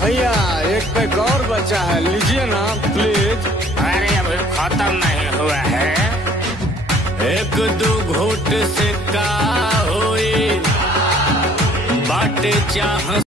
भैया एक पैक और बचा है, लीजिए ना प्लीज। अरे अभी खत्म नहीं हुआ है। एक दो घूट से का होई बाटे चाह